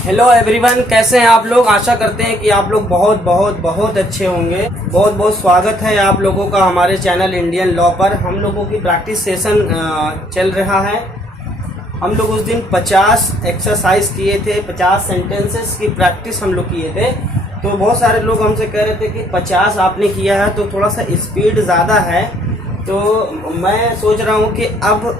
Hello everyone, कैसे हैं आप लोग। आशा करते हैं कि आप लोग बहुत बहुत बहुत अच्छे होंगे। बहुत बहुत स्वागत है आप लोगों का हमारे चैनल इंडियन लॉ पर। हम लोगों की प्रैक्टिस सेशन चल रहा है। हम लोग उस दिन 50 एक्सरसाइज किए थे, 50 सेंटेंसेस की प्रैक्टिस हम लोग किए थे। तो बहुत सारे लोग हमसे कह रहे थे कि 50 आपने किया है तो थोड़ा सा स्पीड ज़्यादा है। तो मैं सोच रहा हूँ कि अब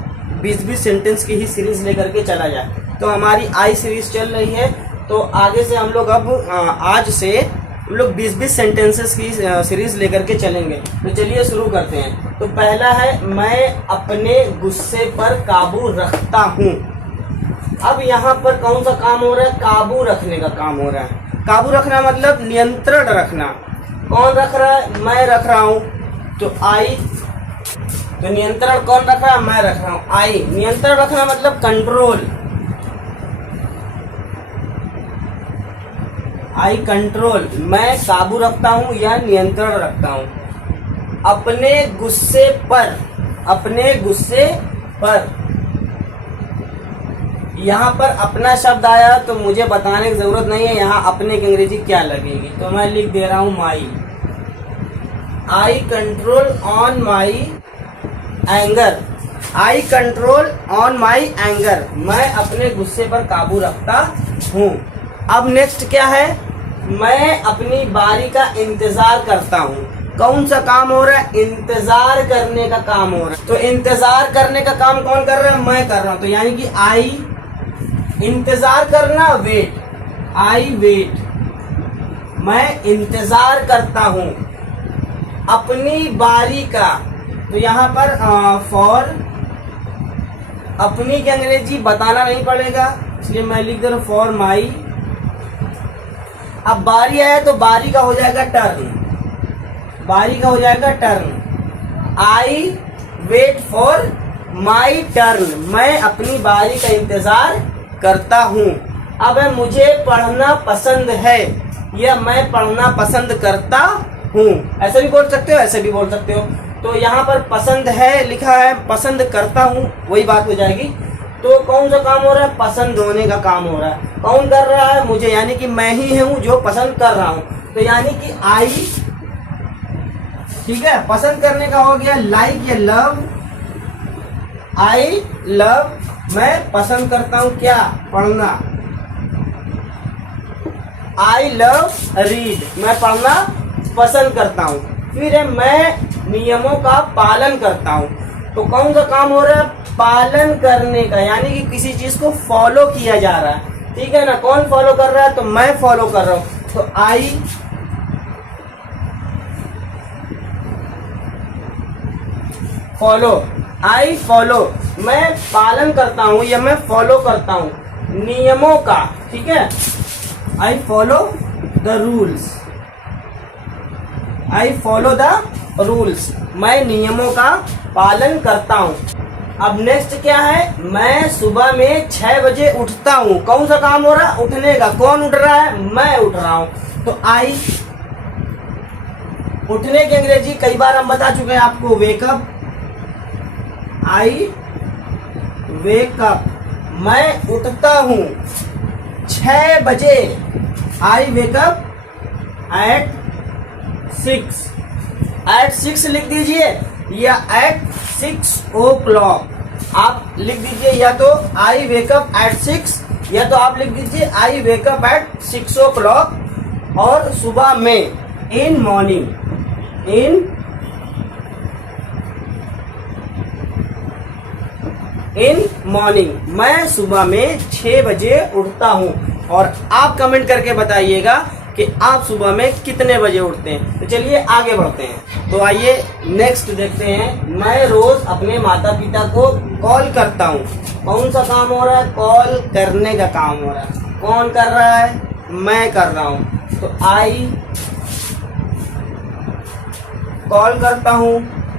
20-20 सेंटेंस की ही सीरीज़ लेकर के चला जाए। तो हमारी आई सीरीज़ चल रही है, तो आगे से हम लोग अब आज से हम लोग 20-20 सेंटेंसेस की सीरीज़ लेकर के चलेंगे। तो चलिए शुरू करते हैं। तो पहला है, मैं अपने गुस्से पर काबू रखता हूँ। अब यहाँ पर कौन सा काम हो रहा है? काबू रखने का काम हो रहा है। काबू रखना मतलब नियंत्रण रखना। कौन रख रहा है? मैं रख रहा हूँ। तो आई, तो नियंत्रण कौन रख रहा है? मैं रख रहा हूँ। आई, नियंत्रण रखना मतलब कंट्रोल। आई कंट्रोल, मैं काबू रखता हूँ या नियंत्रण रखता हूँ अपने गुस्से पर। अपने गुस्से पर, यहाँ पर अपना शब्द आया तो मुझे बताने की जरूरत नहीं है यहाँ अपने की अंग्रेजी क्या लगेगी। तो मैं लिख दे रहा हूँ my. I control on my anger. I control on my anger, मैं अपने गुस्से पर काबू रखता हूँ। अब नेक्स्ट क्या है? मैं अपनी बारी का इंतजार करता हूँ। कौन सा काम हो रहा है? इंतजार करने का काम हो रहा है। तो इंतजार करने का काम कौन कर रहा है? मैं कर रहा हूँ। तो यानी कि आई इंतजार करना, वेट। आई वेट, मैं इंतजार करता हूँ अपनी बारी का। तो यहाँ पर फॉर, अपनी की अंग्रेजी बताना नहीं पड़ेगा, इसलिए मैं लिख दे रहा हूँ फॉर माई। अब बारी आया तो बारी का हो जाएगा टर्न। बारी का हो जाएगा turn. I wait for my turn, मैं अपनी बारी का इंतजार करता हूँ। अब है, मुझे पढ़ना पसंद है या मैं पढ़ना पसंद करता हूँ। ऐसे भी बोल सकते हो, ऐसे भी बोल सकते हो। तो यहाँ पर पसंद है लिखा है, पसंद करता हूँ, वही बात हो जाएगी। तो कौन सा काम हो रहा है? पसंद होने का काम हो रहा है। कौन कर रहा है? मुझे, यानी कि मैं ही हूँ जो पसंद कर रहा हूँ। तो यानी कि आई, ठीक है, पसंद करने का हो गया लाइक या लव। आई लव, मैं पसंद करता हूँ क्या? पढ़ना। आई लव रीड, मैं पढ़ना पसंद करता हूँ। फिर है, मैं नियमों का पालन करता हूँ। तो कौन सा काम हो रहा है? पालन करने का, यानी कि किसी चीज को फॉलो किया जा रहा है, ठीक है ना। कौन फॉलो कर रहा है? तो मैं फॉलो कर रहा हूं। तो आई फॉलो, आई फॉलो, मैं पालन करता हूं या मैं फॉलो करता हूं नियमों का, ठीक है। I follow the rules. I follow the rules, मैं नियमों का पालन करता हूँ। अब नेक्स्ट क्या है? मैं सुबह में 6 बजे उठता हूँ। कौन सा काम हो रहा है? उठने का। कौन उठ रहा है? मैं उठ रहा हूँ। तो आई, उठने की अंग्रेजी कई बार हम बता चुके हैं आपको, वेकअप। आई वेकअप, मैं उठता हूँ 6 बजे। आई वेकअप एट 6। एट 6 लिख दीजिए या एट 6 o'clock आप लिख दीजिए, या तो आई वेकअप एट 6 या तो आप लिख दीजिए आई वेकअप एट 6 o'clock। और सुबह में, इन मॉर्निंग, इन मॉर्निंग, मैं सुबह में 6 बजे उठता हूँ। और आप कमेंट करके बताइएगा कि आप सुबह में कितने बजे उठते हैं। तो चलिए आगे बढ़ते हैं। तो आइए नेक्स्ट देखते हैं। मैं रोज अपने माता पिता को कॉल करता हूँ। कौन सा काम हो रहा है? कॉल करने का काम हो रहा है। कौन कर रहा है? मैं कर रहा हूँ। तो आई कॉल करता हूँ,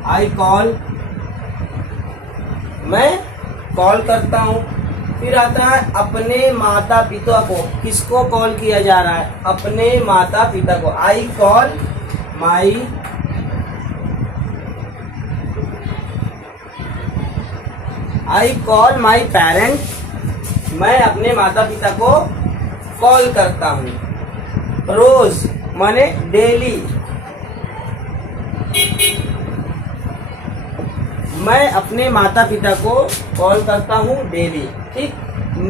आई कॉल, मैं कॉल करता हूँ। फिर आता है अपने माता पिता को। किसको कॉल किया जा रहा है? अपने माता पिता को। I call my, I call my parent, मैं अपने माता पिता को कॉल करता हूँ। रोज माने डेली। मैं अपने माता पिता को कॉल करता हूँ डेली। ठीक।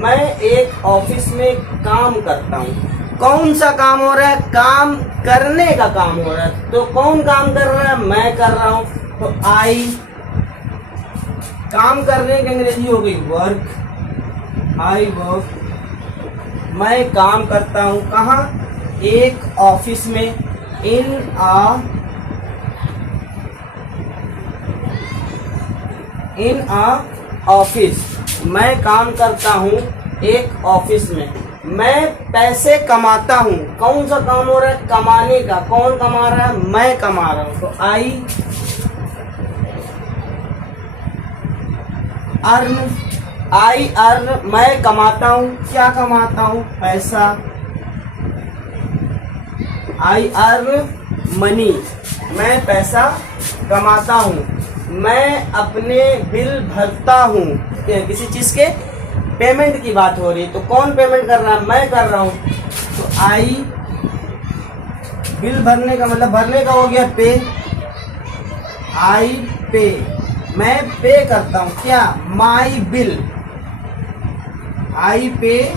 मैं एक ऑफिस में काम करता हूँ। कौन सा काम हो रहा है? काम करने का काम हो रहा है। तो कौन काम कर रहा है? मैं कर रहा हूँ। तो आई। काम करने की अंग्रेजी हो गई वर्क। I work. मैं काम करता हूँ कहाँ? एक ऑफिस में। इन आ ऑफिस। मैं काम करता हूँ एक ऑफिस में। मैं पैसे कमाता हूँ। कौन सा काम हो रहा है? कमाने का। कौन कमा रहा है? मैं कमा रहा हूँ। तो आई अर्न। I earn. मैं कमाता हूँ। क्या कमाता हूँ? पैसा। I earn money. मैं पैसा कमाता हूँ। मैं अपने बिल भरता हूँ। किसी चीज के पेमेंट की बात हो रही है, तो कौन पेमेंट कर रहा है? मैं कर रहा हूँ। तो आई बिल भरने का मतलब भरने का हो गया पे। आई पे। मैं पे करता हूँ क्या? My bill. आई पे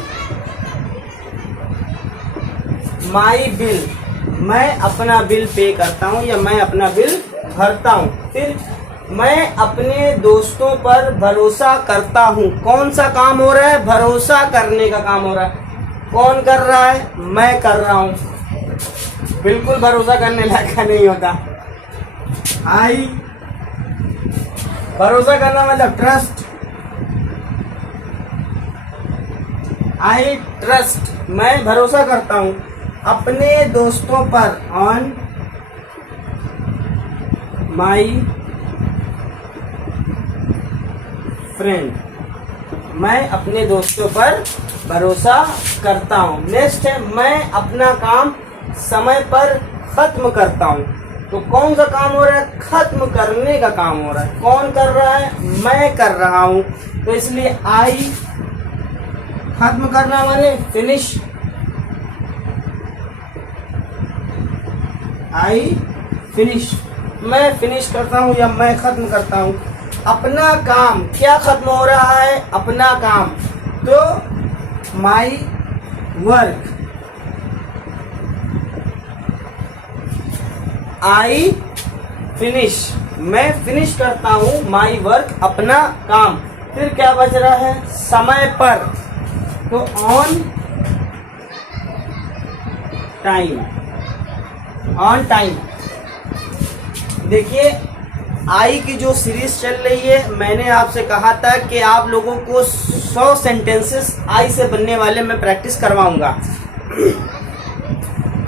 माई बिल। मैं अपना बिल पे करता हूँ या मैं अपना बिल भरता हूँ। फिर मैं अपने दोस्तों पर भरोसा करता हूँ। कौन सा काम हो रहा है? भरोसा करने का काम हो रहा है। कौन कर रहा है? मैं कर रहा हूँ। बिल्कुल भरोसा करने लायक नहीं होता। आई भरोसा करना मतलब ट्रस्ट। I trust. मैं भरोसा करता हूँ अपने दोस्तों पर। On my friend. मैं अपने दोस्तों पर भरोसा करता हूँ। नेक्स्ट है मैं अपना काम समय पर खत्म करता हूँ। तो कौन सा काम हो रहा है? खत्म करने का काम हो रहा है। कौन कर रहा है? मैं कर रहा हूँ। तो इसलिए आई खत्म करना माने फिनिश। I finish. मैं फिनिश करता हूँ या मैं खत्म करता हूँ अपना काम। क्या खत्म हो रहा है? अपना काम। तो माई वर्क। I finish. मैं फिनिश करता हूँ माई वर्क अपना काम। फिर क्या बच रहा है? समय पर। तो ऑन टाइम। On time. देखिए आई की जो सीरीज चल रही है, मैंने आपसे कहा था कि आप लोगों को 100 सेंटेंसेस आई से बनने वाले मैं प्रैक्टिस करवाऊंगा।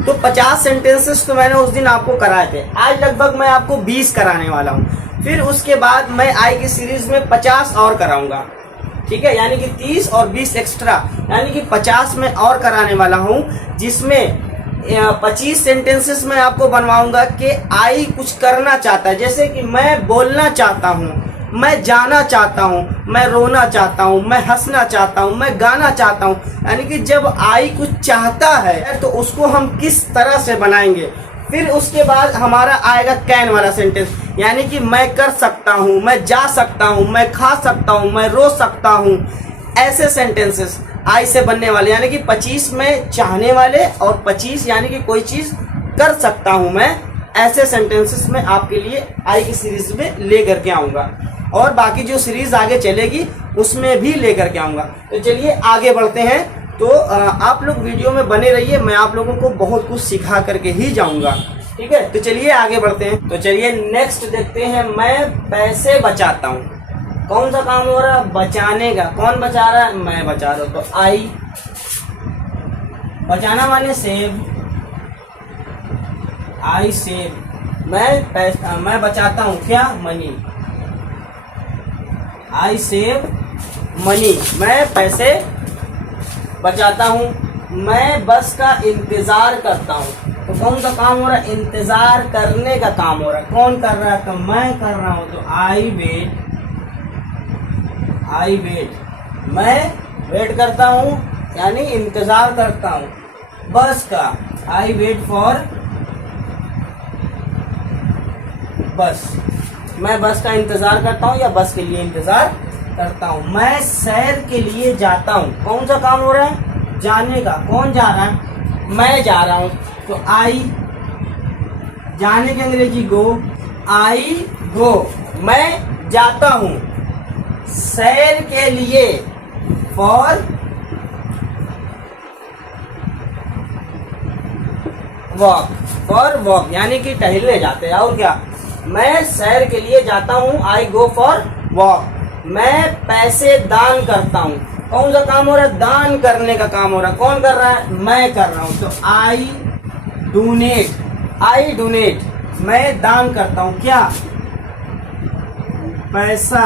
तो 50 सेंटेंसेस तो मैंने उस दिन आपको कराए थे। आज लगभग मैं आपको 20 कराने वाला हूँ। फिर उसके बाद मैं आई की सीरीज में 50 और कराऊंगा। ठीक है, यानी कि 30 और 20 एक्स्ट्रा, यानी कि 50 में और कराने वाला हूँ, जिसमें 25 सेंटेंसेस मैं आपको बनवाऊंगा कि आई कुछ करना चाहता है। जैसे कि मैं बोलना चाहता हूँ, मैं जाना चाहता हूँ, मैं रोना चाहता हूँ, मैं हंसना चाहता हूँ, मैं गाना चाहता हूँ। यानी कि जब आई कुछ चाहता है तो उसको हम किस तरह से बनाएंगे। फिर उसके बाद हमारा आएगा कैन वाला सेंटेंस, यानी कि मैं कर सकता हूँ, मैं जा सकता हूँ, मैं खा सकता हूँ, मैं रो सकता हूँ। ऐसे सेंटेंसेस आई से बनने वाले, यानी कि 25 में चाहने वाले और 25 यानी कि कोई चीज कर सकता हूं मैं। ऐसे सेंटेंसेस में आपके लिए आई की सीरीज में लेकर के आऊंगा और बाकी जो सीरीज आगे चलेगी उसमें भी लेकर के आऊंगा। तो चलिए आगे बढ़ते हैं। तो आप लोग वीडियो में बने रहिए, मैं आप लोगों को बहुत कुछ सिखा करके ही जाऊंगा। ठीक है, तो चलिए आगे बढ़ते हैं। तो चलिए नेक्स्ट देखते हैं। मैं पैसे बचाता हूँ। कौन सा काम हो रहा है? बचाने का। कौन बचा रहा है? मैं बचा रहा हूँ। तो आई बचाना माने सेव। I save. मैं बचाता हूँ क्या? मनी। I save money. मैं पैसे बचाता हूँ। मैं बस का इंतजार करता हूँ। तो कौन सा काम हो रहा है? इंतजार करने का काम हो रहा है। कौन कर रहा है? तो मैं कर रहा हूँ। तो आई वेट। I wait. मैं वेट करता हूँ यानी इंतजार करता हूँ बस का। आई वेट फॉर बस, मैं बस का इंतजार करता हूँ या बस के लिए इंतजार करता हूँ। मैं सैर के लिए जाता हूँ, कौन सा काम हो रहा है, जाने का। कौन जा रहा है, मैं जा रहा हूँ। तो आई, जाने के अंग्रेजी गो, आई गो, मैं जाता हूँ सैर के लिए, फॉर वॉक, फॉर वॉक यानी कि टहलने जाते हैं। और क्या, मैं सैर के लिए जाता हूँ, आई गो फॉर वॉक। मैं पैसे दान करता हूँ, कौन सा काम हो रहा है, दान करने का काम हो रहा है। कौन कर रहा है, मैं कर रहा हूँ। तो आई डोनेट, आई डोनेट, मैं दान करता हूँ क्या, पैसा।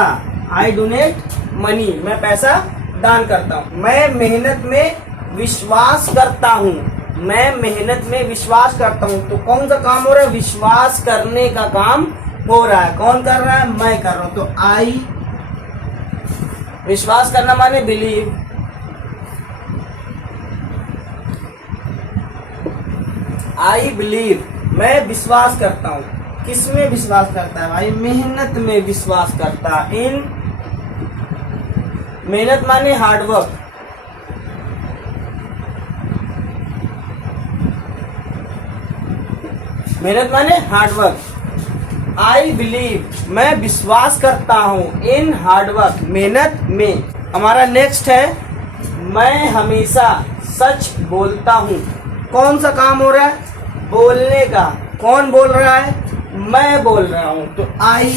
आई डोनेट मनी, मैं पैसा दान करता हूँ। मैं मेहनत में विश्वास करता हूँ, मैं मेहनत में विश्वास करता हूँ। तो कौन सा काम हो रहा है, विश्वास करने का काम हो रहा है। कौन कर रहा है, मैं कर रहा हूँ। तो आई, विश्वास करना माने बिलीव, आई बिलीव, मैं विश्वास करता हूँ। किस में विश्वास करता है भाई, मेहनत में विश्वास करता है। इन, मेहनत माने हार्डवर्क, मेहनत माने हार्डवर्क। आई बिलीव, मैं विश्वास करता हूँ, इन हार्डवर्क, मेहनत में। हमारा नेक्स्ट है, मैं हमेशा सच बोलता हूँ। कौन सा काम हो रहा है, बोलने का। कौन बोल रहा है, मैं बोल रहा हूँ। तो आई,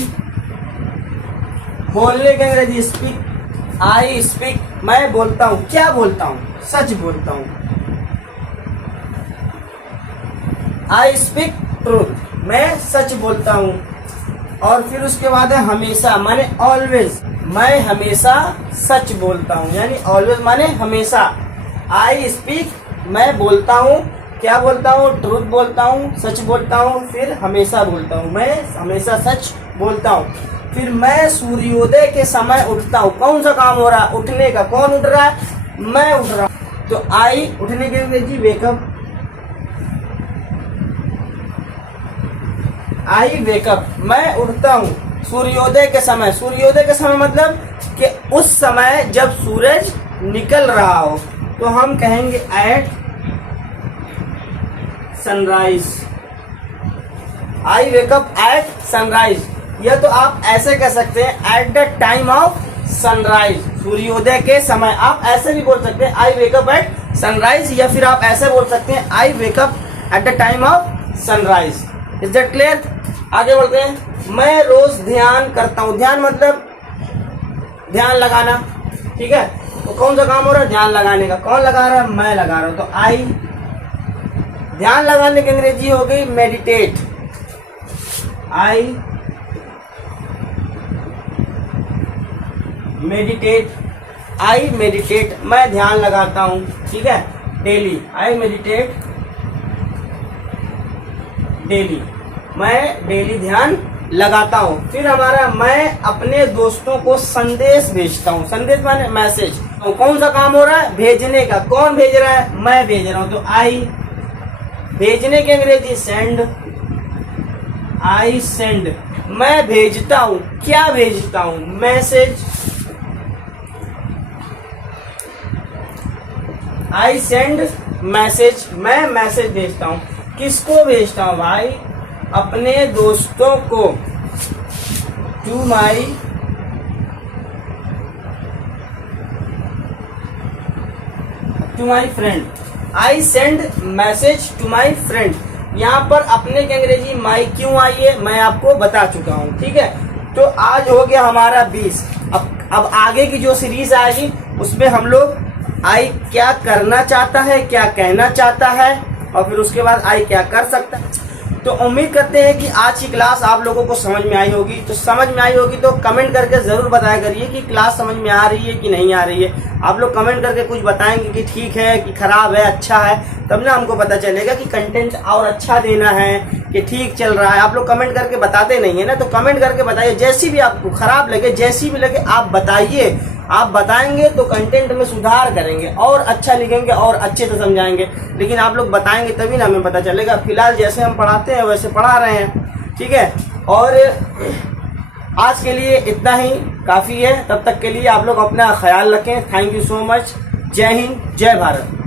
बोलने के अंग्रेजी स्पीक, आई स्पीक, मैं बोलता हूँ। क्या बोलता हूँ, सच बोलता हूँ। आई स्पीक ट्रूथ, मैं सच बोलता हूँ। और फिर उसके बाद है हमेशा माने ऑलवेज, मैं हमेशा सच बोलता हूँ, यानी ऑलवेज माने हमेशा। आई स्पीक, मैं बोलता हूँ, क्या बोलता हूँ, ट्रूथ बोलता हूँ, सच बोलता हूँ। फिर हमेशा बोलता हूँ, मैं हमेशा सच बोलता हूँ। फिर मैं सूर्योदय के समय उठता हूँ। कौन सा काम हो रहा है, उठने का। कौन उठ रहा है, मैं उठ रहा हूँ। तो आई, उठने के अंग्रेजी वेकअप, आई वेकअप, मैं उठता हूँ सूर्योदय के समय। सूर्योदय के समय मतलब कि उस समय जब सूरज निकल रहा हो, तो हम कहेंगे at sunrise. I wake up at sunrise, यह तो आप ऐसे कह सकते हैं at the time of sunrise, सूर्योदय के समय। आप ऐसे भी बोल सकते हैं आई वेकअप एट सनराइज, या फिर आप ऐसे बोल सकते हैं आई wake up eight the time of sunrise. Is that clear. आगे बढ़ते हैं, मैं रोज ध्यान करता हूँ। ध्यान मतलब ध्यान लगाना, ठीक है। तो कौन सा काम हो रहा है, ध्यान लगाने का। कौन लगा रहा है, मैं लगा रहा हूँ। तो आई, ध्यान लगाने की अंग्रेजी हो गई meditate. I meditate, I meditate, मैं ध्यान लगाता हूँ, ठीक है, डेली। आई मेडिटेट डेली, मैं डेली ध्यान लगाता हूँ। फिर हमारा, मैं अपने दोस्तों को संदेश भेजता हूँ। संदेश माने मैसेज। तो कौन सा काम हो रहा है, भेजने का। कौन भेज रहा है, मैं भेज रहा हूँ। तो आई, भेजने के अंग्रेजी सेंड, आई सेंड, मैं भेजता हूँ। क्या भेजता हूँ, मैसेज। आई सेंड मैसेज, मैं मैसेज भेजता हूँ। किसको भेजता हूँ भाई, अपने दोस्तों को। To my friend, I send message to my friend. यहाँ पर अपने के अंग्रेजी माई क्यों आई है, मैं आपको बता चुका हूँ, ठीक है। तो आज हो गया हमारा 20। अब आगे की जो सीरीज आएगी उसमें हम लोग आई क्या करना चाहता है, क्या कहना चाहता है, और फिर उसके बाद आई क्या कर सकता है। तो उम्मीद करते हैं कि आज की क्लास आप लोगों को समझ में आई होगी। तो समझ में आई होगी तो कमेंट करके ज़रूर बताया करिए कि क्लास समझ में आ रही है कि नहीं आ रही है। आप लोग कमेंट करके कुछ बताएंगे कि ठीक है, कि खराब है, अच्छा है, तब ना हमको पता चलेगा कि कंटेंट और अच्छा देना है कि ठीक चल रहा है। आप लोग कमेंट करके बताते नहीं है ना, तो कमेंट करके बताइए। जैसी भी आपको खराब लगे, जैसी भी लगे, आप बताइए आप बताएंगे तो कंटेंट में सुधार करेंगे और अच्छा लिखेंगे और अच्छे से समझाएंगे, लेकिन आप लोग बताएंगे तभी ना हमें पता चलेगा। फिलहाल जैसे हम पढ़ाते हैं वैसे पढ़ा रहे हैं, ठीक है। और आज के लिए इतना ही काफ़ी है, तब तक के लिए आप लोग अपना ख्याल रखें। Thank you so much. जय हिंद, जय भारत।